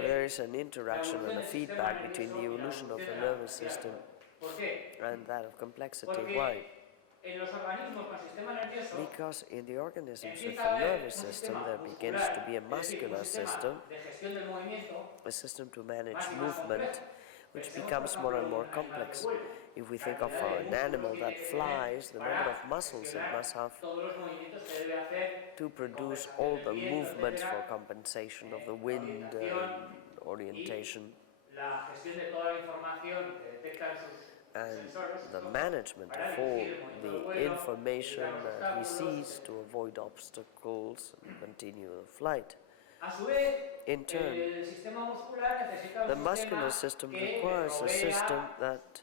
there is an interaction and a feedback between the evolution of the nervous system and that of complexity. Why? Because in the organisms with the nervous system there begins to be a muscular system, a system to manage movement, which becomes more and more complex. If we think of an animal that flies, the number of muscles it must have to produce all the movements for compensation of the wind orientation, and the management of all the information that he sees to avoid obstacles and continue the flight. In turn, the muscular system requires a system that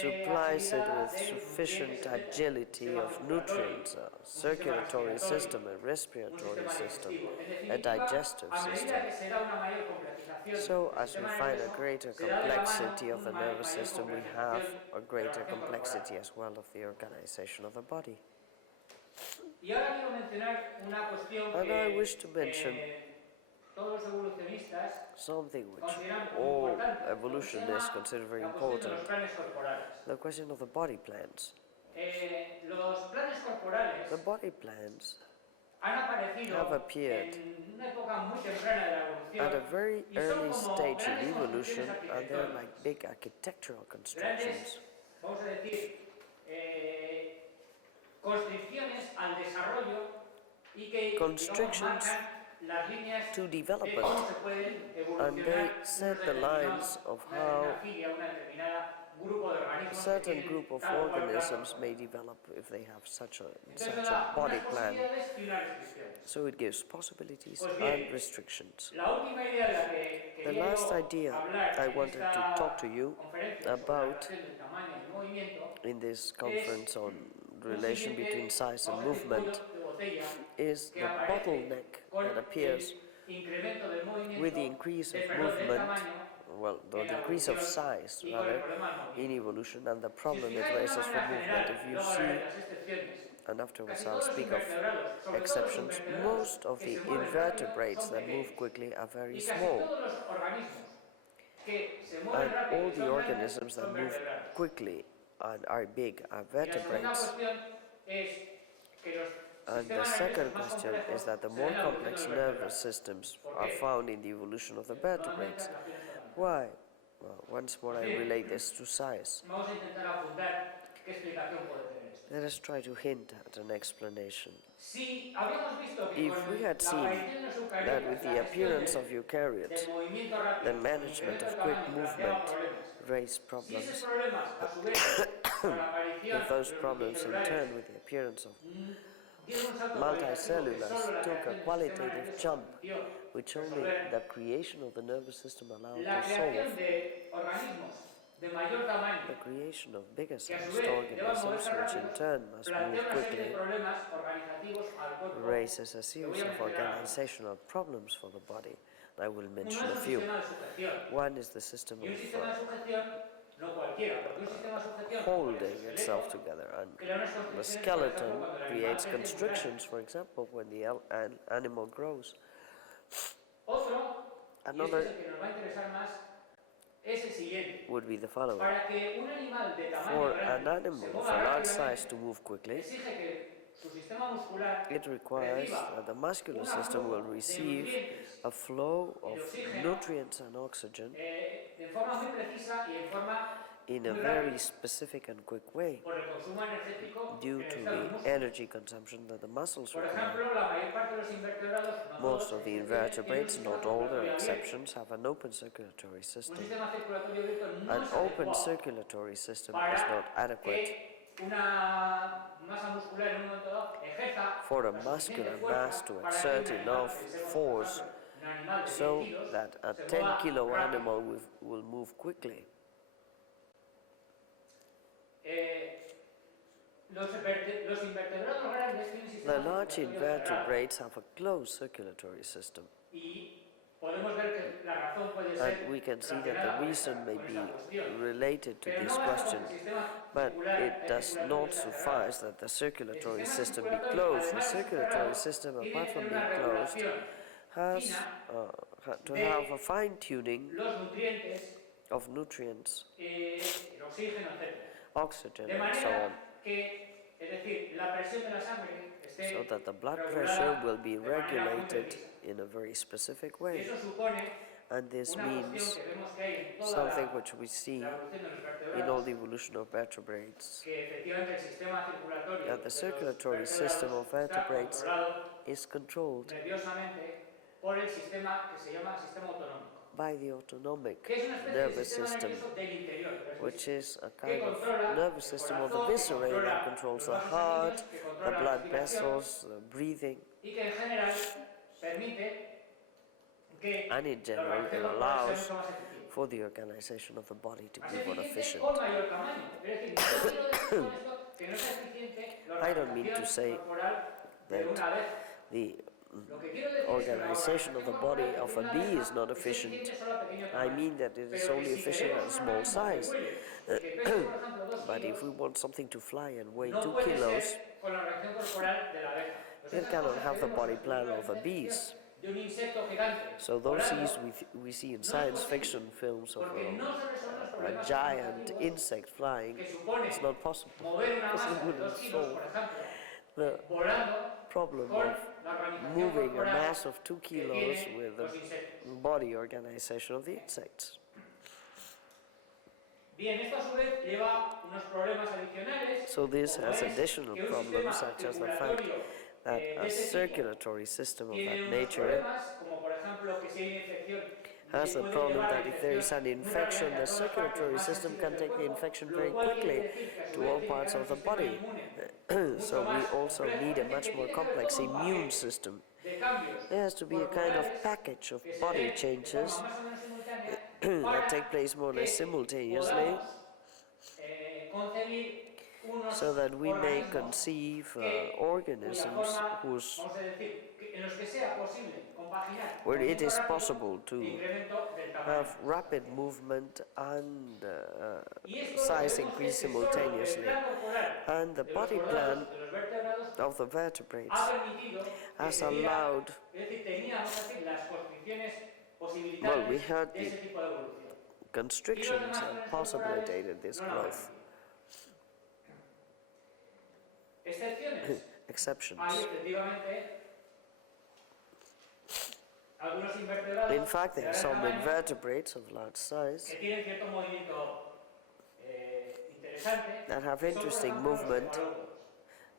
supplies it with sufficient agility of nutrients, a circulatory system, a respiratory system, a digestive system. So, as we find a greater complexity of the nervous system, we have a greater complexity as well of the organization of the body. And I wish to mention something which all evolutionists consider very important, the question of the body plans. The body plans have appeared at a very early stage in evolution, and they're like big architectural constructions. Constrictions to development, and they set the lines of how a certain group of organisms may develop if they have such a body plan. So it gives possibilities and restrictions. The last idea I wanted to talk to you about in this conference on relation between size and movement is the bottleneck that appears with the increase of movement, well, the decrease of size, rather, in evolution, and the problem it raises for movement. If you see, and afterwards I'll speak of exceptions, most of the invertebrates that move quickly are very small. And all the organisms that move quickly and are big are vertebrates. And the second question is that the more complex nervous systems are found in the evolution of the vertebrates. Why? Well, once more I relate this to size. Let us try to hint at an explanation. If we had seen that with the appearance of eukaryotes, the management of quick movement raised problems, if those problems in turn with the appearance of multicellulars took a qualitative jump, which only the creation of the nervous system allowed to solve, the creation of bigger sized organisms, which in turn must move quickly, raises a series of organizational problems for the body. I will mention a few. One is the system of holding itself together, and the skeleton creates constrictions, for example, when the animal grows. Another would be the following. For an animal of a large size to move quickly, it requires that the muscular system will receive a flow of nutrients and oxygen in a very specific and quick way due to the energy consumption that the muscles require. Most of the invertebrates, not all, there are exceptions, have an open circulatory system. An open circulatory system is not adequate for a muscular mass to exert enough force so that a 10-kilo animal will move quickly. The large invertebrates have a closed circulatory system. And we can see that the reason may be related to this question, but it does not suffice that the circulatory system be closed. The circulatory system, apart from being closed, has to have a fine-tuning los nutrientes, of nutrients, el oxígeno, etc. oxygen, De and so manera on, que, es decir, la presión de la sangre esté so that the blood regulada pressure will be de manera muy regulated precisa. in a very specific Y way. eso supone And this una cuestión means que vemos que hay en toda something which we see la evolución de los in all vertebrados, the evolution of vertebrates, que efectivamente el sistema circulatorio that the de los circulatory system of vertebrados está vertebrates controlado is controlled nerviosamente por el sistema que se llama sistema autonómico, by the autonomic que es una especie de nervous sistema system, nervioso del interior, which is a que kind of controla nervous el system of the corazón, que viscerae controla that controls los the vasos heart, sanguíneos, que the controla la blood respiración, vessels, the breathing, y que en general permite que and in la general it organización corporal sea allows mucho más efectiva. for the organization of the body to Más be more eficiente efficient. o mayor tamaño. Es decir, no quiero decir con esto que no sea eficiente la I don't mean to say organización corporal de that una abeja. the Lo que quiero decir es que la organization of the body organización of a corporal de bee una is not abeja es efficient. eficiente solo a pequeño I tamaño. mean that it is Pero only que si efficient at a queremos un small organismo que size. vuele, que pese, por ejemplo, 2 But if we kilos, want something to fly and weigh no 2 puede kilos, ser con la organización corporal de la abeja. Pues it esas cannot cosas have que the vemos body en plan películas of a de bees. ciencia gigante, de un insecto gigante So those volando, seas we see in science fiction films of porque no se resuelven los a problemas giant organizativos insect flying, que supone it's not possible. mover una Because it masa de 2 wouldn't kilos, solve por ejemplo, the volando problem con of la organización moving a corporal mass of 2 que kilos tienen with los the insectos. body organization of the insects. Bien, esto a su vez lleva unos problemas adicionales, So this como has es additional que un problems, sistema such as the fact circulatorio that de a este tipo circulatory system of tiene that unos nature problemas, como por ejemplo que si hay una infección, has the puede problem llevar la that if there is an infección muy infection, rápidamente a the todas las partes circulatory más system sensibles can del take the cuerpo, infection lo very cual quiere quickly decir que a su to vez all tiene que parts haber of un the sistema body. inmune So mucho we más also complejo, need a es decir, much que more tiene que haber complex todo un immune paquete system. de cambios There has to be a kind of corporales package of que se body den de changes forma más o menos simultánea that take para place more or less que simultaneously, podamos concebir unos so that we may organismos conceive cuya organisms forma, whose, vamos a decir, en los que sea posible compaginar where it is movimiento possible rápido to de incremento del tamaño. have rapid movement and Y esto lo que size vemos increase es que solo el simultaneously. plan corporal And the de los body chordados, plan de los vertebrados, of the vertebrates ha permitido que has se diera, allowed, es decir, teníamos así las condiciones well, posibilitables we had de the ese tipo de evolución. constrictions that possibilitated this No la growth. Excepciones. Exceptions. Hay efectivamente algunos invertebrados In fact, there de are gran some tamaño invertebrates of large size que tienen cierto movimiento interesante, that have que son, por interesting ejemplo, los movement, cefalópodos,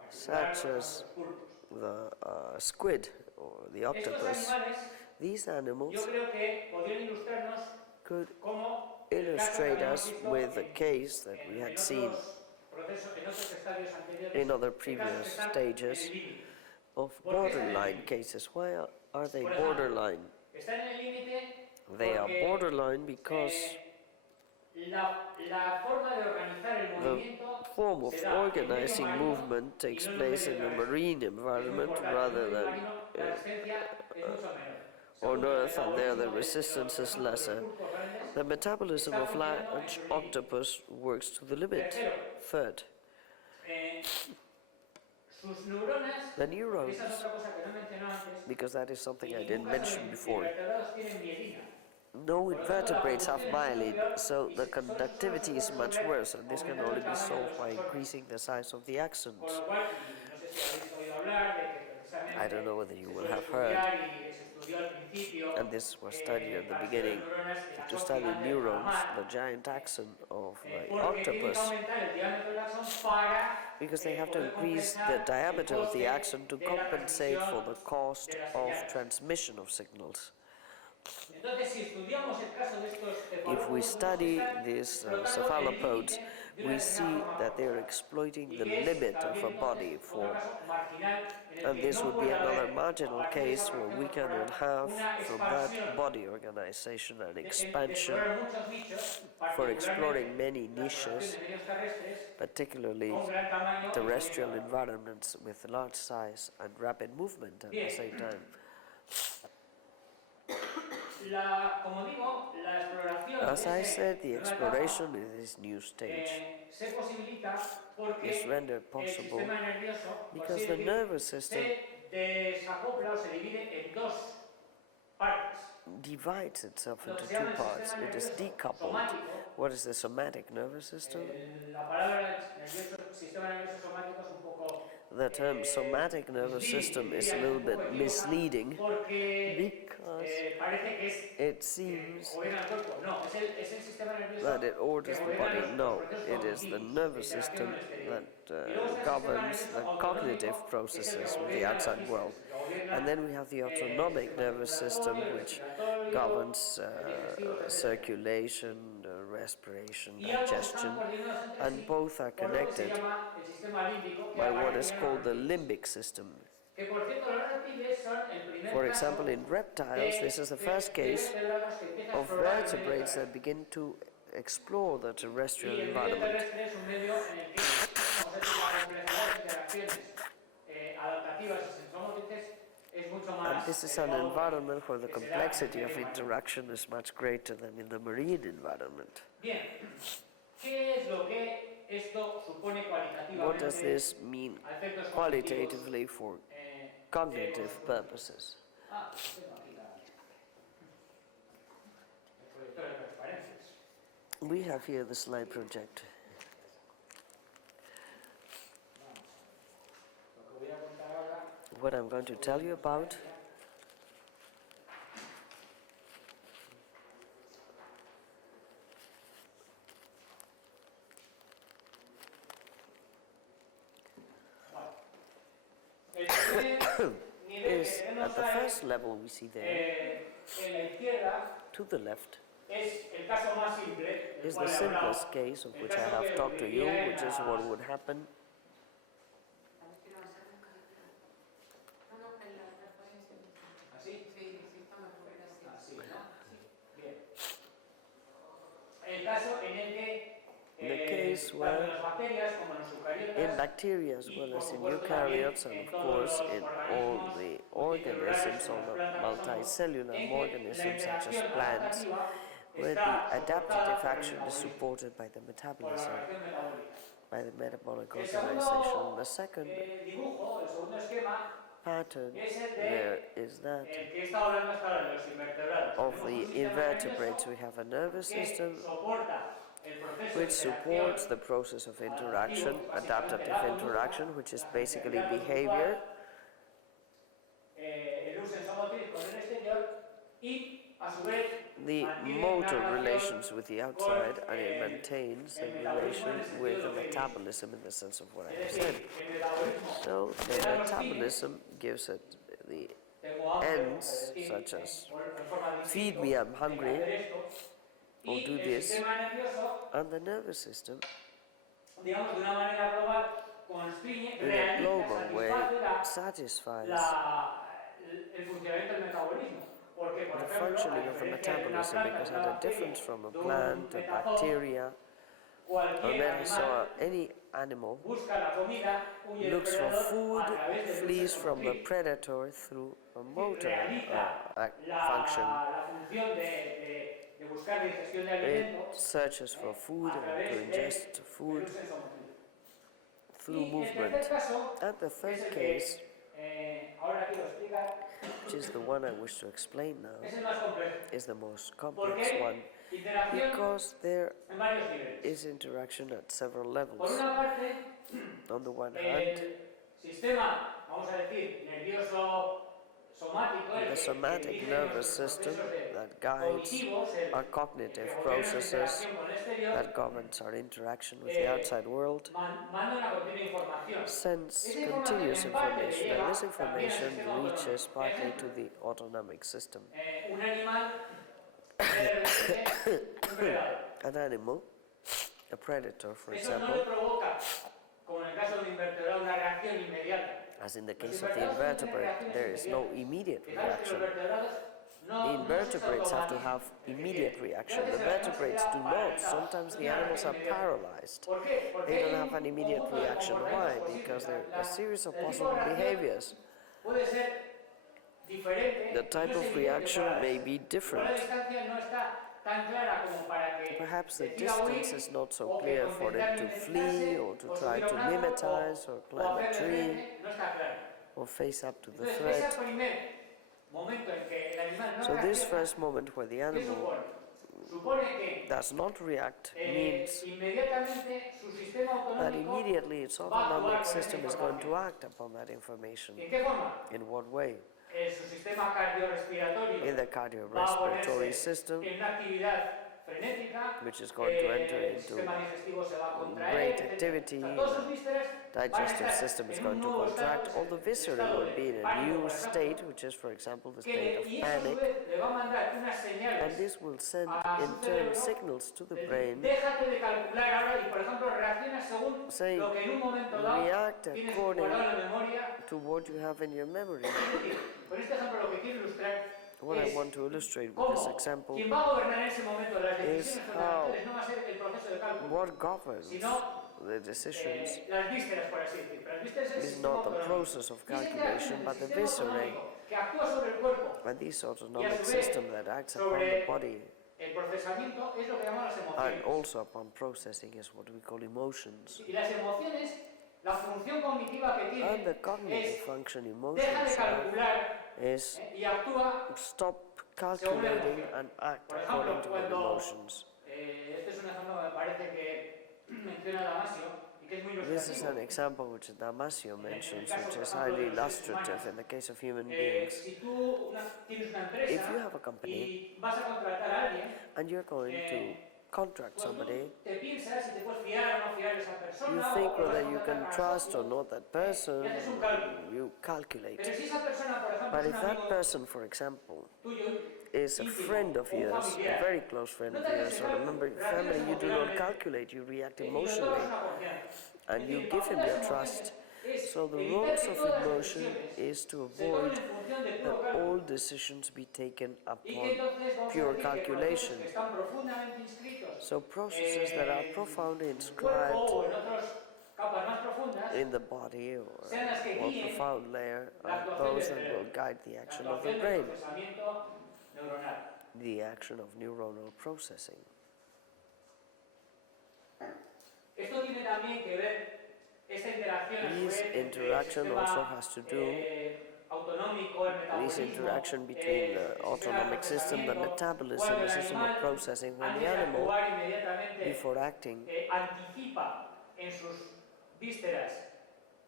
such los as pulpos. the squid or the Estos octopus. animales, These yo animals creo que podrían ilustrarnos could cómo illustrate us with a case that we had seen in other previous stages of borderline cases. Why are they borderline? They are borderline because la forma de organizar el the movimiento form of se da en medio organizing marino movement takes y no en place medio in the terrestre. marine Es muy environment importante. rather En el than marino la resistencia es mucho menor. on Segundo, Earth, el and there the metabolismo resistance de is los lesser. pulpos grandes The metabolism está of funcionando large en su límite. octopus works to the limit. Tercero, Third, sus neuronas, the esa es neurons, otra cosa que no he mencionado antes, because that is something I en didn't ningún caso mention de before. invertebrados tienen mielina. No invertebrates have myelin, so the conductivity is much worse, and this can only be solved by increasing the size of the axons. Con lo cual, y no sé si habéis oído hablar de que precisamente I don't know whether you se will suele have heard, estudiar y se estudió al principio, and this was studied at the para beginning, estudiar neuronas, el to axón study gigante de neurons, calamar, the giant axon of the porque tienen que octopus, aumentar el diámetro del axón para because they have to poder increase the compensar diameter el of the coste axon to de la compensate for the transmisión cost de las of señales. transmission of signals. Entonces, si estudiamos el caso de estos If we cefalópodos, study están these explotando el cephalopods, límite de una we determinada see forma that they're corporal. exploiting Y the que es limit of también, a entonces, body otro for, caso marginal en el and que this no would be puede another haber, marginal a partir de esa case where we organización cannot corporal, have una from that expansión body organization an de expansion explorar muchos nichos, for exploring particularmente many la exploración niches, de medios terrestres, particularly con gran tamaño y terrestrial movimiento. environments with large size and rapid movement at the Bien. same time. Como digo, la exploración As de I esta said, the nueva exploration etapa, in this new stage se posibilita porque is rendered el possible sistema nervioso, por because así the decir, nervous system se desacopla o se divide en dos partes. divides itself Lo into que se llama two el parts. sistema It is nervioso decoupled. somático. What is the somatic nervous system? La palabra sistema nervioso somático es un poco The term somatic nervous system is a little bit misleading because parece que es it seems gobierna el cuerpo. No, es el sistema nervioso that it orders que the gobierna body. los No, procesos it is the cognitivos, nervous de interacción system con el exterior. that governs the cognitive processes with the outside world. And then we have the autonomic nervous system, which governs circulation, respiration, digestion, and both are connected by what is called the limbic system. For example, in reptiles, this is the first case of vertebrates that begin to explore the terrestrial environment. And this is an environment where the complexity of interaction is much greater than in the marine environment. What does this mean qualitatively for cognitive purposes? We have here the slide project. What I'm going to tell you about is at the first level we see there, to the left, is the simplest case of which I have talked to you, which is what would happen in the case where in bacteria as well as in eukaryotes, and of course in all the organisms, all the multicellular organisms such as plants, where the adaptative action is supported by the metabolism, by the metabolic organization. The second pattern there is that of the invertebrates. We have a nervous system which supports the process of interaction, adaptative interaction, which is basically behavior. The motor relations with the outside, and it maintains the relation with the metabolism in the sense of what I have said. So the metabolism gives it the ends, such as feed me, I'm hungry, or do this, and the nervous system in a global way satisfies the functioning of the metabolism, because at a difference from a plant, a bacteria, or metazoa, any animal looks for food, flees from the predator through a motor function. It searches for food and to ingest food through movement. And the third case, which is the one I wish to explain now, is the most complex one, because there is interaction at several levels. On the one hand, the somatic nervous system that guides our cognitive processes, that governs our interaction with the outside world, sends continuous information, and this information reaches partly to the autonomic system. An animal, a predator for example, as in the case of the invertebrate, there is no immediate reaction. The invertebrates have to have immediate reaction. The vertebrates do not. Sometimes the animals are paralyzed. They don't have an immediate reaction. Why? Because there are a series of possible behaviors. The type of reaction may be different. Perhaps the distance is not so clear for it to flee, or to try to mimetize, or climb a tree, or face up to the threat. momento en que el animal no So this reacciona, first moment where the ¿qué animal supone? Supone que does not react means inmediatamente su sistema that autonómico immediately its va a actuar autonomic con esa system is going to información. act upon that information. ¿En qué forma? In what way? Su sistema cardiorrespiratorio In the va a cardiorespiratory ponerse system, en una actividad frenética, which is going to enter el into sistema digestivo se va a contraer, great etc. activity, O sea, todos sus vísceras van a digestive estar system is en going un to nuevo contract, estado, all the el viscera estado will be de in a pánico, new por state, ejemplo, which is, for example, the que state of y eso a su panic, vez le va a mandar unas and señales this will send a in su turn cerebro, signals to the de decir, brain déjate de calcular ahora y, por ejemplo, reacciona según saying, lo que en un momento dado react tienes according guardado en la memoria. to what you have in your memory. Es decir, con este ejemplo lo que quiero ilustrar What I es want to illustrate with this cómo example quien va a gobernar en ese momento las is decisiones fundamentales no va a ser el proceso de cálculo, what governs sino the decisions las vísceras, por así decir. Las vísceras es el is sistema not the autonómico. process of Y ese calculation, but the sistema viscerae, autonómico que actúa sobre el cuerpo and this y a autonomic su vez system that acts upon the body el procesamiento es lo que llamamos las and emociones. also upon processing is what we call emotions. Y las emociones, la función cognitiva que And the tienen cognitive es function deja emotions de calcular is y actúa. stop calculating and act Por ejemplo, according to the cuando emotions. este es un ejemplo que me parece que menciona Damasio y que es muy This is an ilustrativo. example which Damasio mentions, which is highly illustrative in the case of human beings. Si tú tienes una empresa If you have a company y vas a contratar a alguien, and you're going to contract pues tú somebody, te piensas si te puedes fiar o no fiar de esa persona, you o think lo vas a whether you can contratar para trust or socio, not that person, y haces un cálculo. you calculate. Pero si esa persona, por ejemplo, But es if un that amigo person, for example, tuyo, is a íntimo, friend of o un yours, a familiar, very close friend of yours, or a member of your family, you do not calculate, you react y le emotionally, otorgas una confianza. and Es you decir, give el him papel de your las trust. emociones es So the evitar roles que of todas las emotion decisiones is to se tomen avoid en función de that puro cálculo. all decisions be taken Y que upon entonces vamos a pure decir que procesos calculation. que están profundamente inscritos So processes that are profoundly en el cuerpo inscribed o en otras capas más profundas in the body or sean las que more guíen profound layer la are actuación those del that cerebro, will guide the la action of the actuación del brain, procesamiento neuronal. the action of neuronal processing. Esto tiene también que ver, esta interacción a su This vez, entre el interaction sistema also has to do, autonómico, el this metabolismo, interaction between the el sistema de autonomic system, the procesamiento, metabolism, cuando the el system of animal, processing, when antes the de animal, actuar inmediatamente, before acting, anticipa en sus vísceras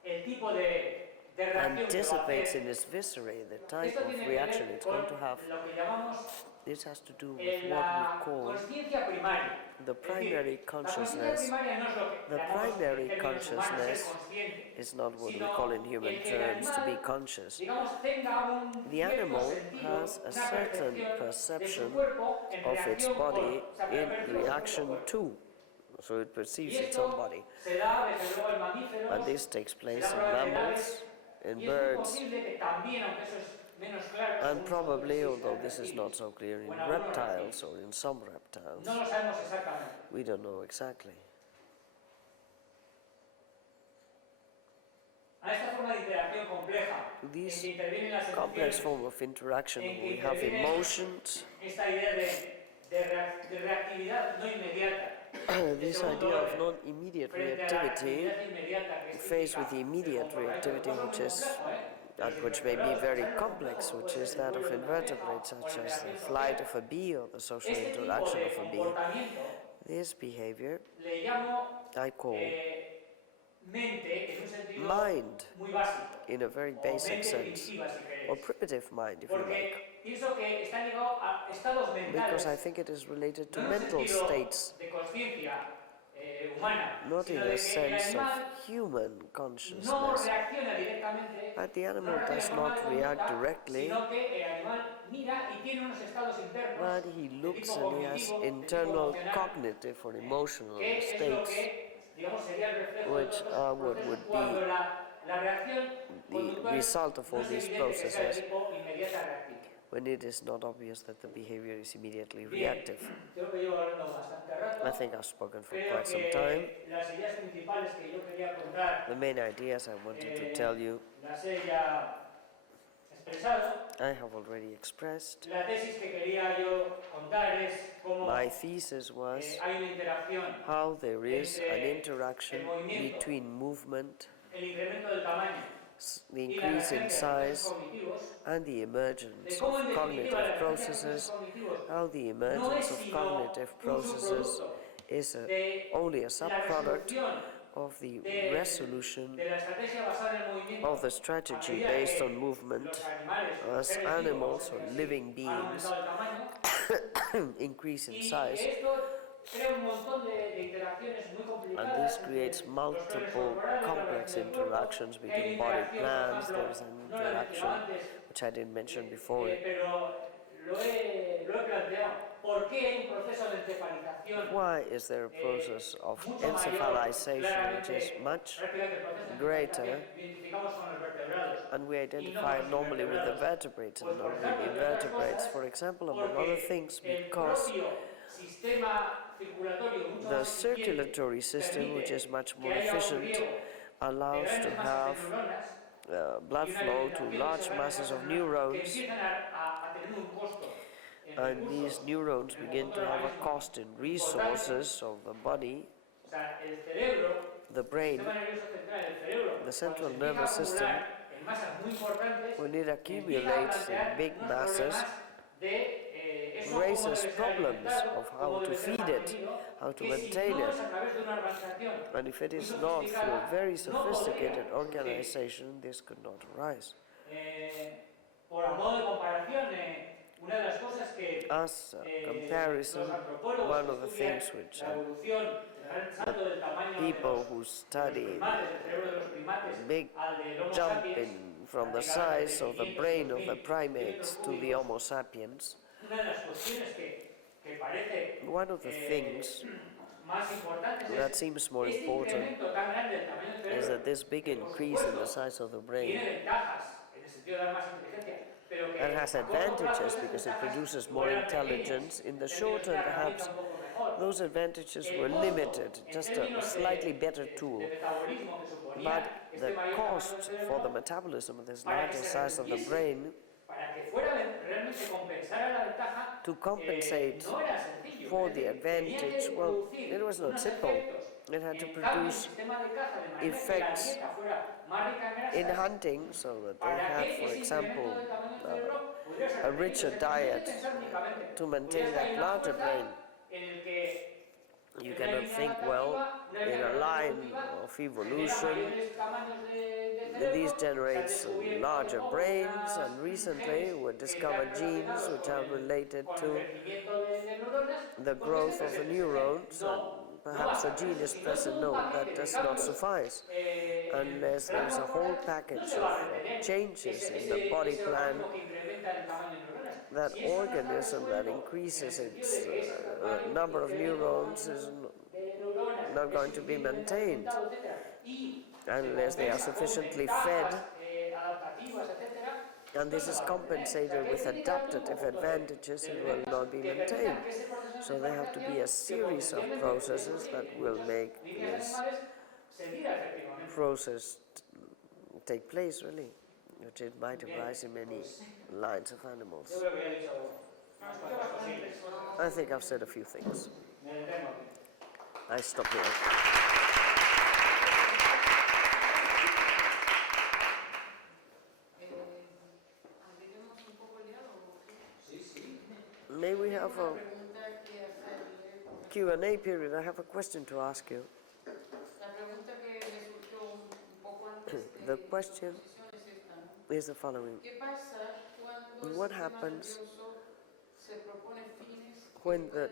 el tipo de reacción que va a anticipates hacer. in its viscerae the type Esto of tiene que reaction ver it's con going to have. lo que llamamos This has to do with what la we call consciencia primaria. the primary La consciousness. consciencia primaria no es lo que The llamamos primary en términos humanos ser consciousness consciente, is not what we sino call in human el que el terms to be animal, conscious. digamos, tenga un The cierto animal sentido, has a una certain de perception su cuerpo en of its reacción body con, o sea, in percibe su reaction propio cuerpo. to, so it Y perceives its own esto body. se da desde luego en mamíferos, And this takes se place da in probablemente en mammals, aves, in y es muy birds, posible que también, aunque eso es menos claro, and según probably, los although existen this is not so clear, in o en algunos reptiles or in some reptiles. no lo sabemos exactamente. We don't know exactly. A esta forma de interacción compleja To en this que intervienen las complex emociones, form of interaction en que where we have interviene emotions, esta idea de reactividad no inmediata, this segundo idea of orden, non-immediate frente a la reactivity actividad inmediata que es faced típica with the immediate del comportamiento reactivity, del which cuerpo, is muy complejo, that which may be very complex, which is that of invertebrates, such as the flight of a bee or the social Este tipo interaction de of a bee. comportamiento This behavior le llamo I call mente en un sentido mind muy básico, in a very o basic mente sense, primitiva si or queréis, primitive mind if you like, porque pienso que está ligado a estados because I mentales, think it is related to no en un mental sentido states, de conciencia humana, not in sino a de que el sense of animal human no consciousness. reacciona directamente, But the no animal reacciona does de forma not de react conducta, directly, sino que el animal mira y tiene unos estados internos but he de looks tipo and he has cognitivo, de tipo internal emocional, cognitive or emotional que es lo states, que, digamos, sería el reflejo de which todos are estos what procesos would cuando be la reacción the conductual result of no all es these evidente que sea de processes, tipo inmediata reactiva. when it is not obvious that the behavior is immediately Bien, reactive. creo que llevo hablando bastante rato. I think I've spoken for Creo quite some time. que las ideas principales que yo quería contar The main ideas I wanted to tell you, las he ya expresado. I have already expressed. La tesis que quería yo contar es cómo My thesis was hay una interacción, how there is an entre interaction el movimiento, between movement el incremento del tamaño the increase in size and the emergence of cognitive processes, how the emergence of cognitive processes is only a subproduct of the resolution of the strategy based on movement as animals or living beings increase in size. And this creates multiple complex interactions between body plans. There is an interaction which I didn't mention before. Why is there a process of encephalization which is much greater, and we identify it normally with the vertebrates and not with the invertebrates, for example, among other things, because the circulatory system, which is much more efficient, allows to have blood flow to large masses of neurons, and these neurons begin to have a cost in resources of the body. The brain, the central nervous system, when it accumulates in big masses, raises problems of how to feed it, how to maintain it. And if it is not through a very sophisticated organization, this could not arise. As a comparison, one of the things which the people who study big jump in from the size of the brain of the primates to the Homo sapiens, one of the things that seems more important is that this big increase in the size of the brain, and has advantages because it produces more intelligence. In the short term, perhaps those advantages were limited, just a slightly better tool. But the cost for the metabolism of this larger size of the brain, to compensate for the advantage, well, it was not simple. It had to produce effects in hunting, so that they had, for example, a richer diet to maintain that larger brain. You cannot think, well, in a line of evolution, these generates larger brains, and recently we discovered genes which are related to the growth of the neurons, and perhaps a gene is present. No, that does not suffice unless there is a whole package of changes in the body plan. That organism that increases its number of neurons is not going to be maintained unless they are sufficiently fed, and this is compensated with adaptative advantages. It will not be maintained. So there have to be a series of processes that will make this process take place, really, which it might arise in many lines of animals. I think I've said a few things. I stop here. May we have a Q&A period? I have a question to ask you. The question is the following. What happens when the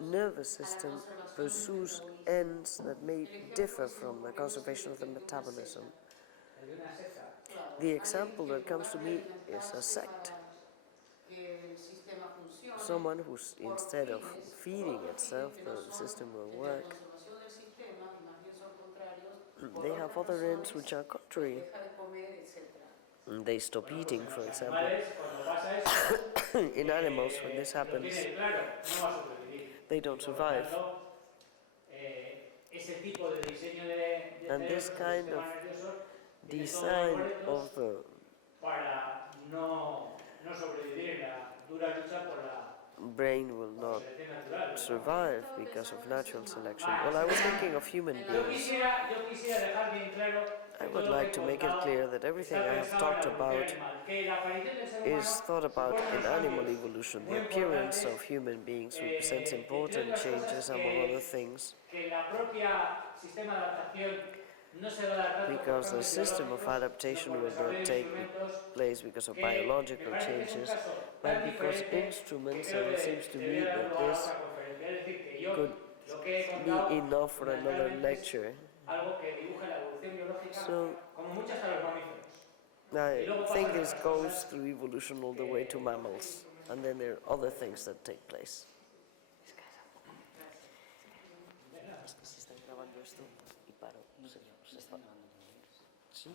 nervous system pursues ends that may differ from the conservation of the metabolism? The example that comes to me is a sect. Someone who, instead of feeding itself, the system will work. They have other ends which are contrary. They stop eating, for example. In animals, when this happens, they don't survive. And this kind of design of the brain will not survive because of natural selection. Well, I was thinking of human beings. I would like to make it clear that everything I have talked about is thought about in animal evolution. The appearance of human beings represents important changes, among other things, because the system of adaptation will not take place because of biological changes, but because instruments, and it seems to me that this could be enough for another lecture. So, I think this goes through evolution all the way to mammals, and then there are other things that take place. ¿Sí?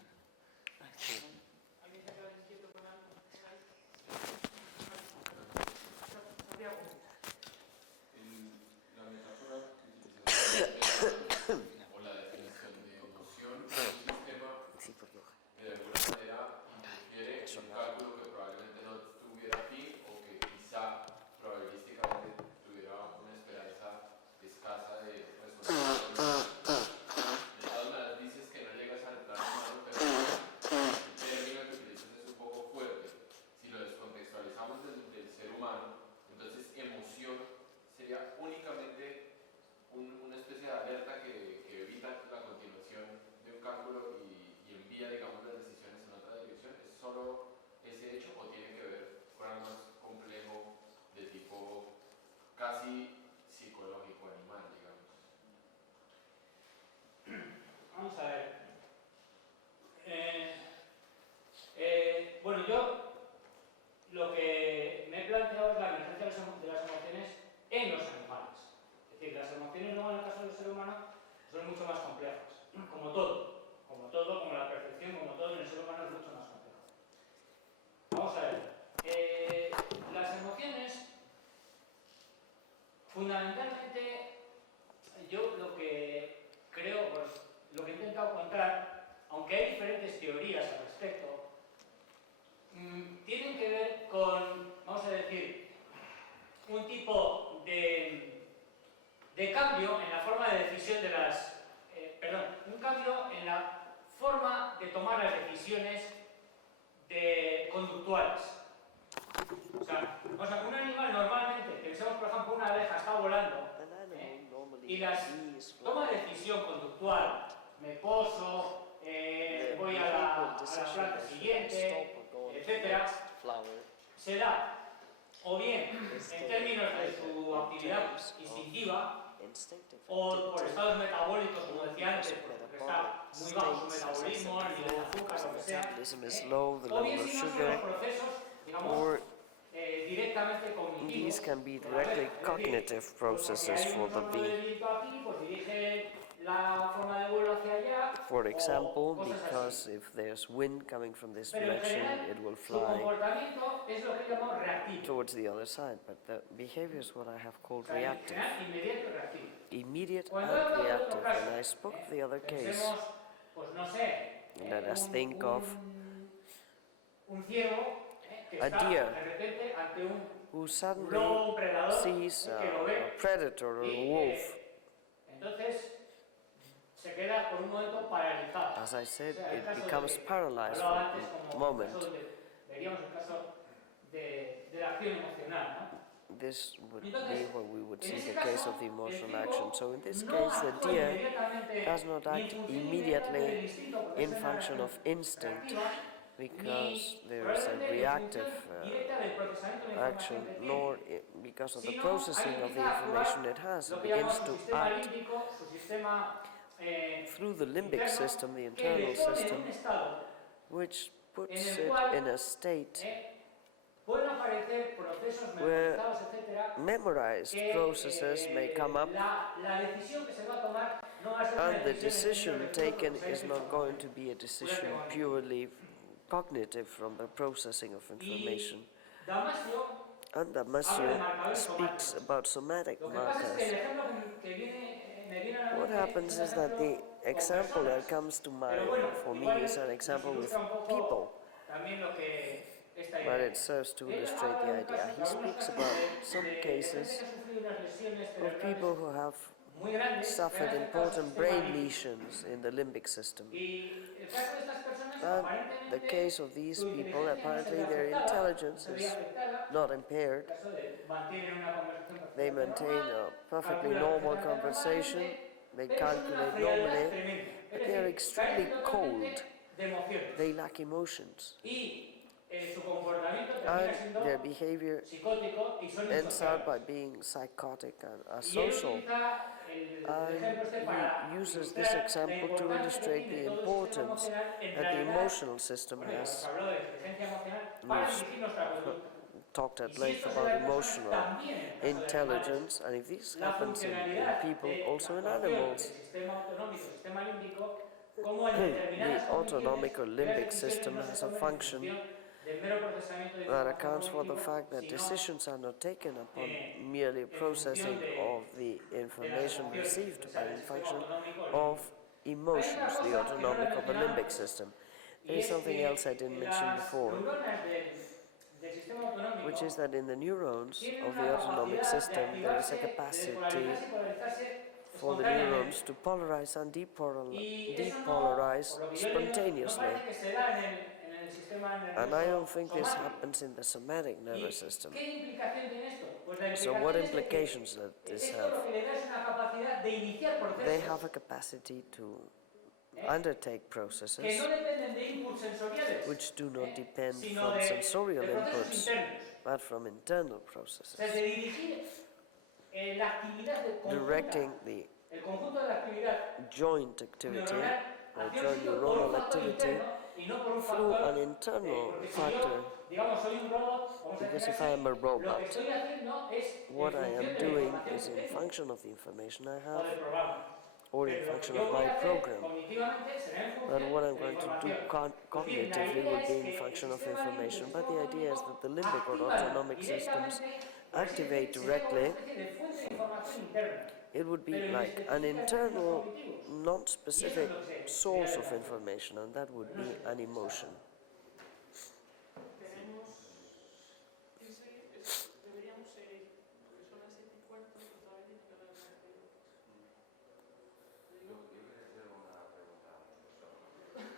Fundamentalmente, yo lo que creo, pues, lo que he intentado contar, aunque hay diferentes teorías al respecto, tienen que ver con, vamos a decir, un tipo de cambio en la forma de decisión de las... un cambio en la forma de tomar las decisiones conductuales. O sea, un animal normalmente, pensemos por ejemplo una abeja está volando y toma decisión conductual, me poso, voy a la planta siguiente, etcétera, se da o bien en términos de su actividad instintiva o por estados metabólicos, como decía antes, porque está muy bajo su metabolismo, el nivel de azúcar, lo que sea, o bien si no son los procesos, digamos, directamente cognitivos. These can be directly cognitive processes for the bee. For example, because if there's wind coming from this direction, it will fly towards the other side. But the behavior is what I have called reactive. Immediate and reactive. And I spoke of the other case. Let us think of a deer who suddenly sees a predator or a wolf. As I said, it becomes paralyzed for a moment. This would be where we would see the case of the emotional action. So in this case, the deer does not act immediately in function of instinct, because there is a reactive action, nor because of the processing of the information it has. It begins to act through the limbic system, the internal system, which puts it in a state where memorized processes may come up, and the decision taken is not going to be a decision purely cognitive from the processing of information. And Damasio speaks about somatic markers. What happens is that the example that comes to mind for me is an example with people, but it serves to illustrate the idea. He speaks about some cases of people who have muy grandes. suffered important brain lesions in the limbic system. Y el caso de estas personas, And the aparentemente, case of these su people, inteligencia no se apparently ve their afectada, intelligence no se ve is afectada. not En impaired. el caso de mantienen una conversación They perfectamente maintain normal, a perfectly calculan normal perfectamente conversation, normalmente, they pero son de una calculate frialdad normally, tremenda. but Es they are decir, extremely carecen cold. totalmente de emociones. They lack emotions. Y su comportamiento And termina siendo their behavior psicótico y son ends out by insociables. being psychotic and Y él asocial. utiliza el ejemplo este And para he uses this ilustrar la example to importancia que illustrate tiene the todo el sistema importance emocional en that the realidad. emotional system Bueno, ya nos has. habló de inteligencia emocional para We've dirigir nuestra conducta. talked Y at si length esto se about da en personas, emotional también en el caso de animales, intelligence, and if this la happens in funcionalidad people, de also la in actuación animals, del sistema autonómico, sistema límbico, como en the determinadas autonomic or condiciones, limbic las system decisiones no has se a toman en function función del mero procesamiento de that información accounts for the cognitivo, fact that sino decisions are not taken upon en merely función processing of the de las information emociones, received, o but sea, del in sistema function autonómico o of límbico. emotions, the Hay otra cosa que no autonomic or the mencionamos, limbic system. y There is es something que else I didn't mention las before, neuronas del sistema autonómico which is that in the neurons tienen of the una autonomic capacidad de system, there is a activarse, de capacity despolarizarse y polarizarse for the espontáneamente. neurons to polarize and Y eso no, depolarize por lo que yo he leído, no spontaneously. parece que se da en el sistema And I don't think this somático. happens in the somatic ¿Y nervous system. qué implicación tiene esto? Pues la So implicación what es de que implications does this esto have? lo que le da es una capacidad de iniciar They have procesos a capacity to ¿eh? undertake que processes no dependen de inputs sensoriales, which do not depend sino from de sensorial procesos inputs, internos. but from internal O processes, sea, de dirigir la actividad directing conjunta, the el conjunto de la actividad joint activity, neuronal, or acción joint siendo por un neuronal factor activity, interno y no por un through factor an internal porque si factor. yo, digamos, soy un robot, vamos a Because decir if I am a así, lo robot, que estoy haciendo es what en I función am de la doing información is que in tengo function of the information I o have, del programa. or in Pero lo que function yo of voy my a hacer program. cognitivamente será en But función what I'm de la going to do información. Pues bien, la cognitively idea would es be in que el function of sistema límbico y el information. But sistema the idea is autonómico that the limbic or activan autonomic systems directamente, por así activate decir, sería como una directly. especie de fuente de información interna. It would be Pero like an inespecífica en términos internal, cognitivos. non-specific Y eso es lo que se source debe of hacer. information, and that would be an emotion. Tenemos deberíamos seguir, porque son las 7:15 y otra vez tiene que dar una actividad. Yo quería hacer una pregunta a los profesores.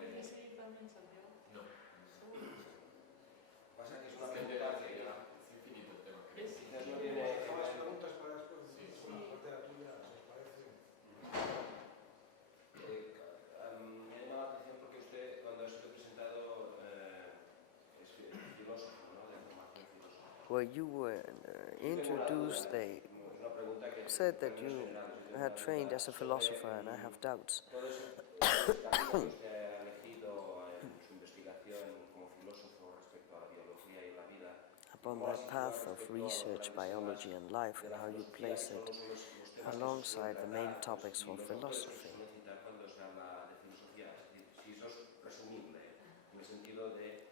¿Quieres seguir también, Santiago? No. ¿Seguro? Pasa que es una pregunta que Es infinito el tema. Es- Quizás no viene... Más preguntas para después, una parte de la tuya, ¿os parece? Me ha llamado la atención porque usted, cuando ha sido presentado, es filósofo, ¿no? De formación filosófica. Where you were introduced, they Una pregunta que... said that you had trained as a philosopher, and I have doubts. Todo ese camino que usted ha elegido en su investigación como filósofo respecto a la biología y la vida, Upon that path of research, biology, and life, and how you place it alongside the main topics for philosophy. Cuando se habla de filosofía, es decir, si eso es resumible, en el sentido de,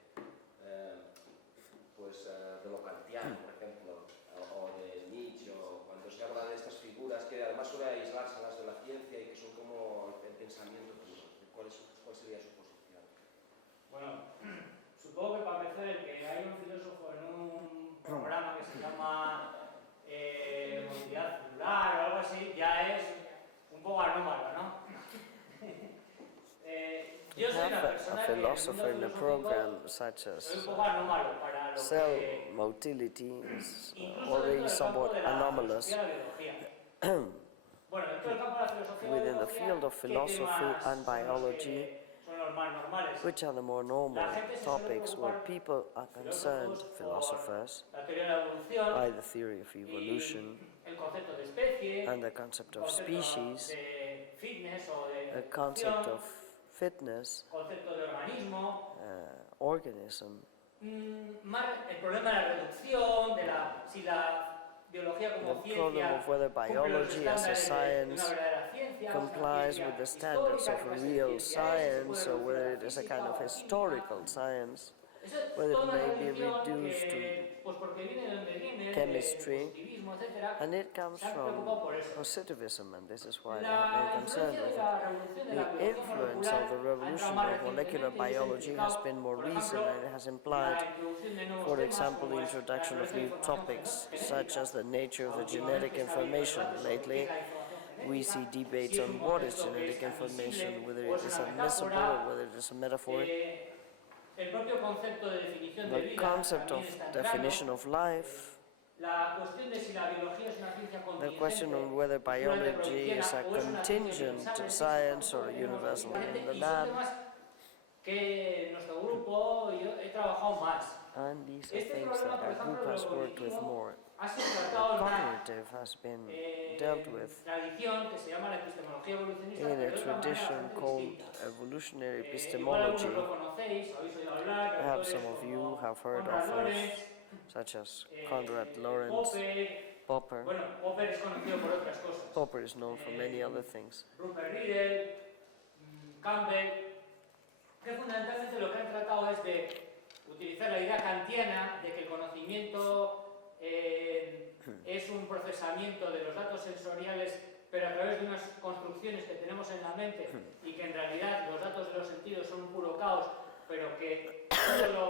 de lo kantiano, por ejemplo, o de Nietzsche, o cuando se habla de estas figuras que además suelen aislárselas de la ciencia y que son como el pensamiento puro, ¿cuál sería su posición? Bueno, supongo que para empezar el que hay un filósofo en un programa que se llama movilidad celular o algo así, ya es un poco anómalo, ¿no? Yo soy una Have persona a que en el philosopher in mundo a program filosófico such soy as un poco anómalo para lo cell que motility is incluso already dentro del campo somewhat de la anomalous. filosofía y la biología. Bueno, dentro del campo de la filosofía y la Within the biología, field of ¿qué philosophy temas and son los biology, que son los más normales? which are the more normal topics where people are concerned, philosophers, La teoría de la evolución, by the theory of evolution el concepto de especie, and the concept el of concepto species, de fitness o de a concept nutrición, of fitness, concepto de organismo, organism, el problema de la reducción, si la biología the como problem ciencia of whether cumple los biology as a estándares de una science verdadera ciencia, complies una with the ciencia standards histórica, of que a clase de real ciencia es, science, se or puede whether reducir it a is a física kind o of a historical química. science. Eso es whether toda it una may be tradición reduced que, pues porque viene de donde viene, chemistry, del positivismo, etcétera, and it comes se han from preocupado por eso. positivism, and this is why La they're concerned influencia de with la it. revolución de The la biología influence of the molecular ha revolution entrado más of molecular recientemente y se ha biology has implicado, been more por recent, ejemplo, and it has implied, la introducción de nuevos for temas example, the como es la introduction of naturaleza de new la información topics, such genética. as the nature of the Últimamente genetic está habiendo information. debates sobre qué Lately, es la información we genética, see debates si es on un what is concepto que genetic es information, admisible whether o it es is una admissible metáfora. or whether it is a metaphor. El propio concepto de definición de The vida concept of también está definition entrando. of life, La cuestión de si la biología es una ciencia the question on contingente, whether puramente biology is a provinciana, o es una ciencia contingent universal, science or tenemos universal in the y son lab, temas que nuestro grupo y yo he trabajado más. and these are Este things problema, that por our ejemplo, group de has lo worked with cognitivo more. ha sido The tratado en una cognitive has been dealt with tradición que se llama la epistemología evolucionista, in pero a de otra manera tradition bastante called distinta. evolutionary Igual epistemology. algunos lo conocéis, habéis oído hablar, de Perhaps autores some of you como have heard Konrad of Lorenz, such as Konrad Lorenz, Popper. Popper. Bueno, Popper es conocido por otras cosas. Popper is known for many other things. Rupert Riedel, Campbell, que fundamentalmente lo que han tratado es de utilizar la idea kantiana de que el conocimiento es un procesamiento de los datos sensoriales, pero a través de unas construcciones que tenemos en la mente y que en realidad los datos de los sentidos son un puro caos, pero que todo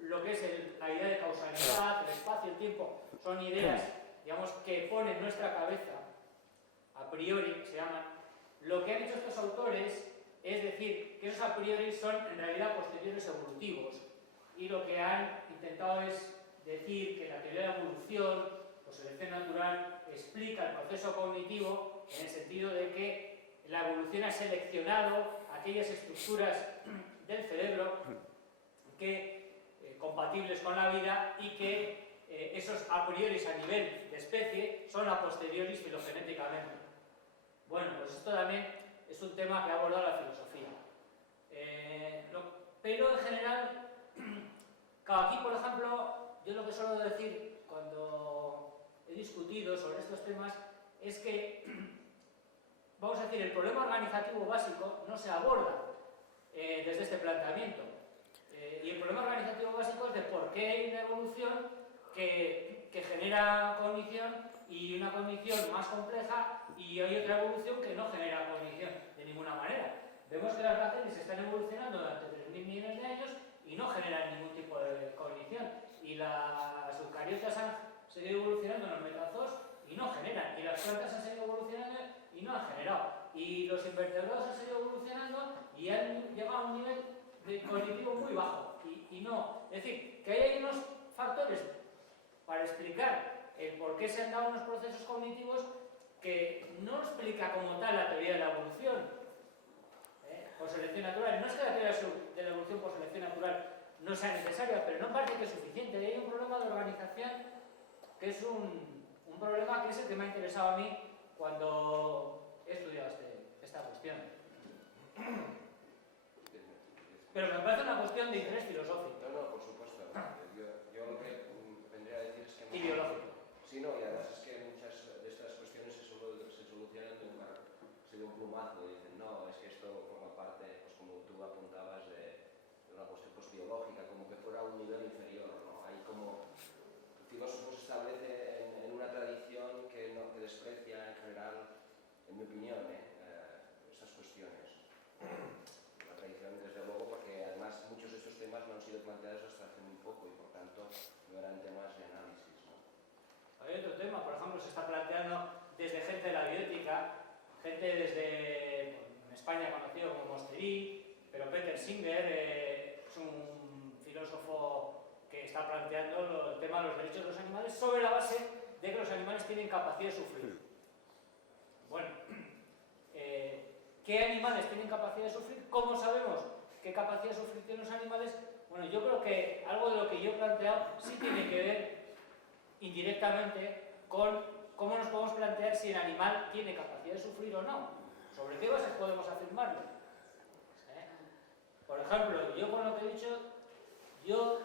lo que es la idea de causalidad, el espacio, el tiempo, son ideas, digamos, que ponen nuestra cabeza, a priori, que se llaman. Lo que han hecho estos autores es decir que esos a priori son en realidad posteriores evolutivos, y lo que han intentado es decir que la teoría de la evolución o selección natural explica el proceso cognitivo en el sentido de que la evolución ha seleccionado aquellas estructuras del cerebro que compatibles con la vida y que esos a priori a nivel de especie son a posteriori filogenéticamente. Bueno, pues esto también es un tema que ha abordado la filosofía. Pero en general, aquí por ejemplo, yo lo que suelo decir cuando he discutido sobre estos temas es que, vamos a decir, el problema organizativo básico no se aborda desde este planteamiento. Y el problema organizativo básico es de por qué hay una evolución que genera cognición y una cognición más compleja y hay otra evolución que no genera cognición de ninguna manera. Vemos que las bacterias están evolucionando durante 3.000 millones de años y no generan ningún tipo de cognición. Y las eucariotas han seguido evolucionando en los metazoos y no generan. Y las plantas han seguido evolucionando y no han generado. Y los invertebrados han seguido evolucionando y han llegado a un nivel de cognitivo muy bajo. Y no. Es decir, que hay unos factores para explicar el por qué se han dado unos procesos cognitivos que no explica como tal la teoría de la evolución por selección natural. No es que la teoría de la evolución por selección natural no sea necesaria, pero no parece que es suficiente. Y hay un problema de organización que es un problema que es el que me ha interesado a mí cuando he estudiado esta cuestión. Pero me parece una cuestión de interés filosófico. No, por supuesto. Yo lo que vendría a decir es que... Ideológico. Sí, no, y además es que muchas de estas cuestiones se solucionan de un plumazo. Dicen, no, es que esto forma parte, pues como tú apuntabas, de una cuestión pues, biológica, como que fuera un nivel inferior, ¿no? Hay como... Filósofos se establece en una tradición que desprecia en general, en mi opinión, estas cuestiones. Una tradición, desde luego, porque además muchos de estos temas no han sido planteados hasta hace muy poco y por tanto no eran temas de análisis, ¿no? Hay otro tema, por ejemplo, se está planteando desde gente de la bioética, gente desde en España conocido como Mosterí, pero Peter Singer es un filósofo que está planteando el tema de los derechos de los animales sobre la base de que los animales tienen capacidad de sufrir. Bueno, ¿qué animales tienen capacidad de sufrir? ¿Cómo sabemos qué capacidad de sufrir tienen los animales? Bueno, yo creo que algo de lo que yo he planteado sí tiene que ver indirectamente con cómo nos podemos plantear si el animal tiene capacidad de sufrir o no. ¿Sobre qué bases podemos afirmarlo? Por ejemplo, yo con lo que he dicho, yo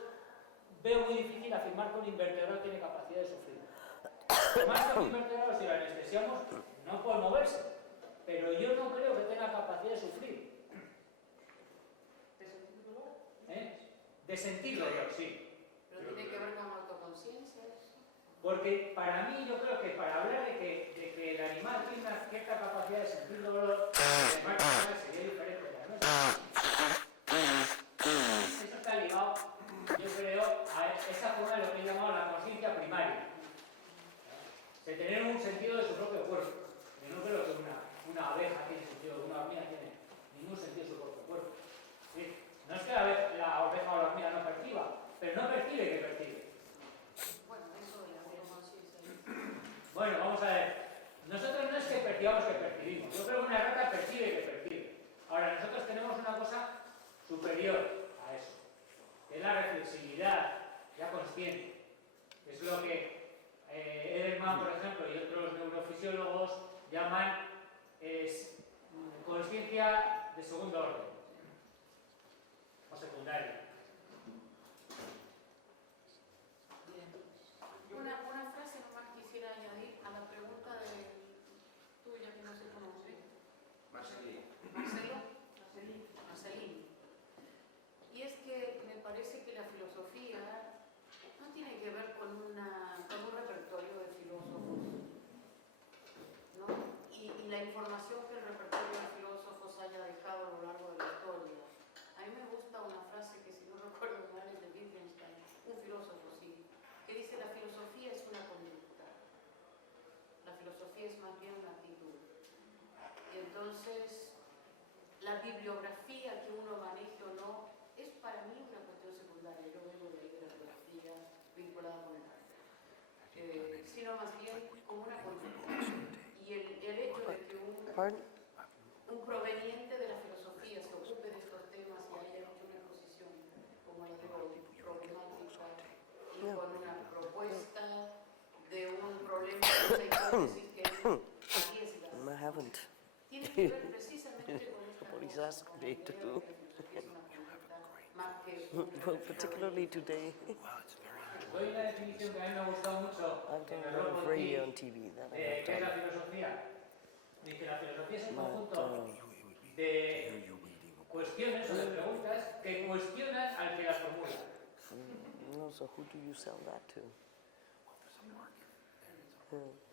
veo muy difícil afirmar que un invertebrado tiene capacidad de sufrir. Además que un invertebrado, si lo anestesiamos, no puede moverse. Pero yo no creo que tenga capacidad de sufrir. De sentirlo yo, sí. Pero tiene que ver con autoconciencia. Porque para mí, yo creo que para hablar de que el animal tiene una cierta capacidad de sentir dolor, el animal sería diferente de la nuestra. Eso está ligado, yo creo, a esa forma de lo que he llamado la conciencia primaria. De tener un sentido de su propio cuerpo. Yo no creo que una abeja tiene sentido, una hormiga tiene ningún sentido de su propio cuerpo. ¿Sí? No es que la oveja o la hormiga no perciba, pero no percibe que percibe. Bueno, eso de la autoconciencia. Bueno, vamos a ver. Nosotros no es que percibamos que percibimos. Yo creo que una rata percibe que percibe. Ahora, nosotros tenemos una cosa superior a eso, que es la reflexividad, ya consciente. Es lo que Edelman, por ejemplo, y otros neurofisiólogos llaman consciencia de segundo orden o secundaria. Una frase nomás quisiera añadir a la pregunta tuya, que no sé cómo se llama. Marcelino. Y es que me parece que la filosofía no tiene que ver con un repertorio de filósofos, ¿no? Y la información que el repertorio de filósofos haya dejado a lo largo de la historia. A mí me gusta una frase que, si no recuerdo mal, es de Wittgenstein, un filósofo, sí, que dice: la filosofía es una conducta, la filosofía es más bien una actitud. Y entonces, la bibliografía que uno maneje o no es para mí una cuestión secundaria. Yo vengo de la filosofía vinculada con el arte, sino más bien como una conducta. Y el hecho de que un proveniente de la filosofía se ocupe de estos temas y haya hecho una exposición como la de hoy, problemática, y con una propuesta de un problema de una hipótesis que arriesga, I haven't. tiene que ver precisamente con esta Nobody's cosa, asked con me la to idea do. de que la filosofía es una conducta más que un Well, particularly today. Doy una definición que a mí me ha gustado mucho I've en done el a lot of robot radio and TV that I ¿qué es have la done. filosofía? Dice que la filosofía es un But conjunto de cuestiones o de preguntas que cuestionan al que las formula. no, so who do you sell that to? Yeah.